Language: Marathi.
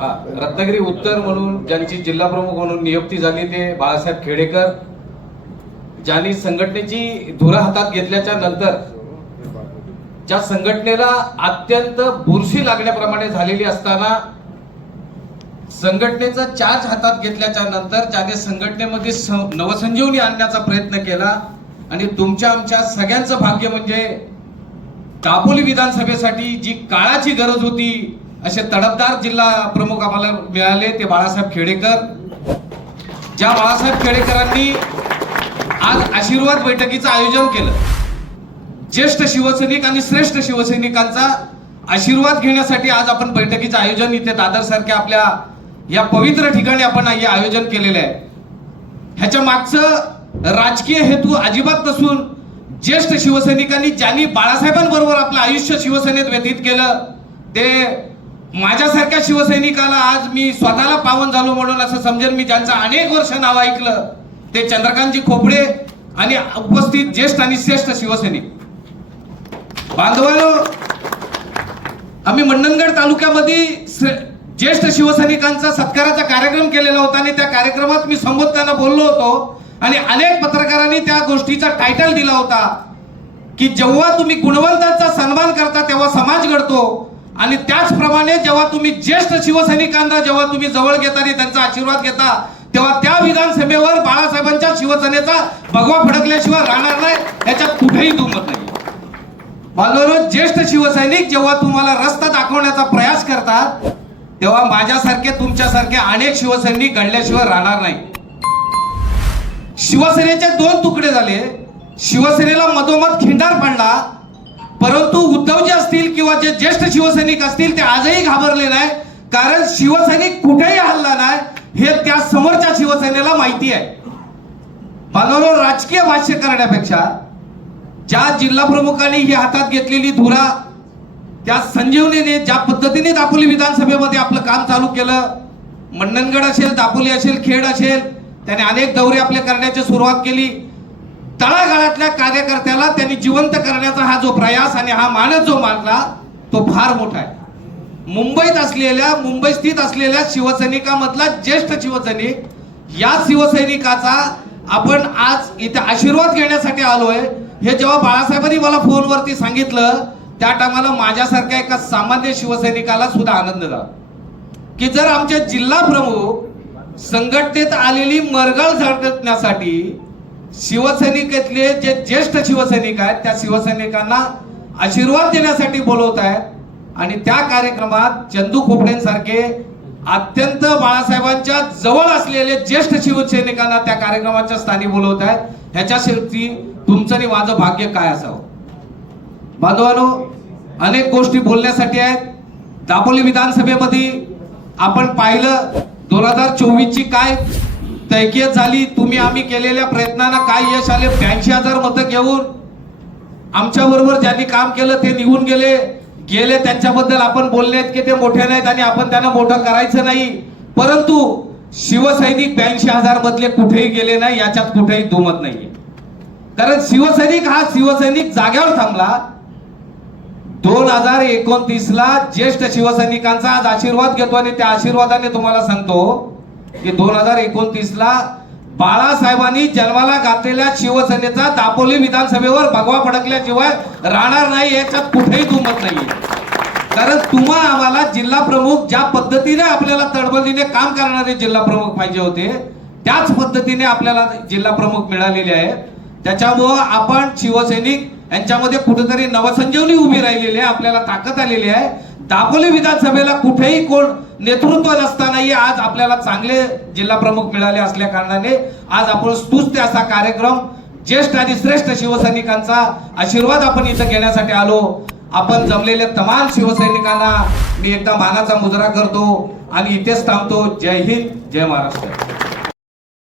हा, रत्नागिरी उत्तर म्हणून ज्यांची जिल्हा प्रमुख म्हणून नियुक्ती झाली ते बाळासाहेब खेडेकर. ज्यांनी संघटनेची धुरा हातात घेतल्याच्या नंतर ज्या संघटनेला अत्यंत बुरशी लागण्याप्रमाणे झालेली असताना संघटनेचा चार्ज हातात घेतल्याच्या नंतर ज्याने संघटनेमध्ये नवसंजीवनी आणण्याचा प्रयत्न केला आणि तुमच्या आमच्या सगळ्यांचं भाग्य म्हणजे दापोली विधानसभेसाठी जी काळाची गरज होती असे तडफदार जिल्हा प्रमुख आम्हाला मिळाले ते बाळासाहेब खेडेकर. ज्या बाळासाहेब खेडेकरांनी आज आशीर्वाद बैठकीचं आयोजन केलं ज्येष्ठ शिवसैनिक आणि श्रेष्ठ शिवसैनिकांचा आशीर्वाद घेण्यासाठी आज आपण बैठकीचं आयोजन इथे दादर सारख्या आपल्या या पवित्र ठिकाणी आपण हे आयोजन केलेलं आहे. ह्याच्या मागचं राजकीय हेतू अजिबात नसून ज्येष्ठ शिवसैनिकांनी ज्यांनी बाळासाहेबांबरोबर आपलं आयुष्य शिवसेनेत व्यतीत केलं ते माझ्यासारख्या शिवसैनिकाला आज मी स्वतःला पावन झालो म्हणून असं समजेल मी ज्यांचं अनेक वर्ष नाव ऐकलं ते चंद्रकांतजी खोपडे आणि उपस्थित ज्येष्ठ आणि श्रेष्ठ शिवसैनिक. बांधवानो आम्ही मंडणगड तालुक्यामध्ये ज्येष्ठ शिवसैनिकांचा सत्काराचा कार्यक्रम केलेला होता आणि त्या कार्यक्रमात मी संबोधताना बोललो होतो आणि अनेक पत्रकारांनी त्या गोष्टीचा टायटल दिला होता की जेव्हा तुम्ही गुणवंतांचा सन्मान करता तेव्हा समाज घडतो आणि त्याचप्रमाणे जेव्हा तुम्ही ज्येष्ठ शिवसैनिकांना जेव्हा तुम्ही जवळ घेता आणि त्यांचा आशीर्वाद घेता तेव्हा त्या विधानसभेवर बाळासाहेबांच्या शिवसेनेचा भगवा फडकल्याशिवाय राहणार नाही याच्यात कुठेही दुमत नाही. बांधवांनो ज्येष्ठ शिवसैनिक जेव्हा तुम्हाला रस्ता दाखवण्याचा प्रयास करतात तेव्हा माझ्यासारखे तुमच्यासारखे अनेक शिवसैनिक घडल्याशिवाय राहणार नाही. शिवसेनेचे दोन तुकडे झाले. शिवसेनेला मधोमध खिंडार पडला. परंतु उद्धवजी असतील जे ज्येष्ठ शिवसैनिक असतील ते आजही घाबरले नाही. कारण शिवसैनिक कुठेही हल्ला नाही हे त्या समोरच्या शिवसेनेला माहिती आहे. बांधवांनो राजकीय भाष्य करण्यापेक्षा ज्या जिल्हा प्रमुखांनी ही हातात घेतलेली धुरा त्या संजीवनीने ज्या पद्धतीने दापोली विधानसभेमध्ये आपलं काम चालू केलं मंडणगड असेल दापोली असेल खेड असेल त्याने अनेक दौरे आपले करण्याची सुरुवात केली. तळागाळातल्या कार्यकर्त्याला त्यांनी जिवंत करण्याचा हा जो प्रयास आणि हा मानस जो मानला तो फार मोठा आहे. मुंबईत असलेल्या मुंबई स्थित असलेल्या शिवसैनिकामधला ज्येष्ठ शिवसैनिक या शिवसैनिकाचा आपण आज इथे आशीर्वाद घेण्यासाठी आलोय. हे जेव्हा बाळासाहेबांनी मला फोनवरती सांगितलं त्या टायमाला माझ्यासारख्या एका सामान्य शिवसैनिकाला सुद्धा आनंद झाला. की जर आमचे जिल्हा प्रमुख संघटनेत आलेली मरगळ झळकण्यासाठी शिवसैनिकेतले जे ज्येष्ठ शिवसैनिक आहेत त्या शिवसैनिकांना आशीर्वाद देण्यासाठी बोलवत आहेत. आणि त्या कार्यक्रमात चंदू खोपडेंसारखे अत्यंत बाळासाहेबांच्या जवळ असलेले ज्येष्ठ शिवसैनिकांना त्या कार्यक्रमाच्या स्थानी बोलवत आहेत. ह्याच्या शेवटी तुमचं आणि माझं भाग्य काय असावं? बांधवानो अनेक गोष्टी बोलण्यासाठी आहेत. दापोली विधानसभेमध्ये आपण पाहिलं दोन हजार चोवीसची काय तैकियत झाली तुम्ही आम्ही केलेल्या प्रयत्नांना काय यश आले ब्याऐंशी हजार मतं घेऊन आमच्या बरोबर ज्यांनी काम केलं ते निघून गेले. गेले त्यांच्याबद्दल आपण बोलले की ते मोठे नाहीत आणि आपण त्यांना मोठं करायचं नाही. परंतु शिवसैनिक ब्याऐंशी हजार मधले कुठेही गेले नाही याच्यात कुठेही दुमत नाहीये. कारण शिवसैनिक हा शिवसैनिक जाग्यावर थांबला. दोन हजार एकोणतीस ला ज्येष्ठ शिवसैनिकांचा आज आशीर्वाद घेतो आणि त्या आशीर्वादाने तुम्हाला सांगतो की दोन हजार एकोणतीस ला बाळासाहेबांनी जन्माला घातलेल्या शिवसेनेचा दापोली विधानसभेवर भगवा फडकल्याशिवाय राहणार नाही याच्यात कुठेही दुमत नाहीये. कारण तुम्हा आम्हाला जिल्हा प्रमुख ज्या पद्धतीने आपल्याला तडबडीने काम करणारे जिल्हा प्रमुख पाहिजे होते त्याच पद्धतीने आपल्याला जिल्हा प्रमुख मिळालेले आहेत. त्याच्यामुळं आपण शिवसैनिक यांच्यामध्ये कुठेतरी नवसंजीवनी उभी राहिलेली आहे आपल्याला ताकद आलेली आहे. दापोली विधानसभेला कुठेही कोण नेतृत्व नसतानाही आज आपल्याला चांगले जिल्हा प्रमुख मिळाले असल्या कारणाने आज आपण स्तुत्य असा कार्यक्रम ज्येष्ठ आणि श्रेष्ठ शिवसैनिकांचा आशीर्वाद आपण इथं घेण्यासाठी आलो. आपण जमलेल्या तमाम शिवसैनिकांना मी एकदा मानाचा मुजरा करतो आणि इथेच थांबतो. जय हिंद जय महाराष्ट्र.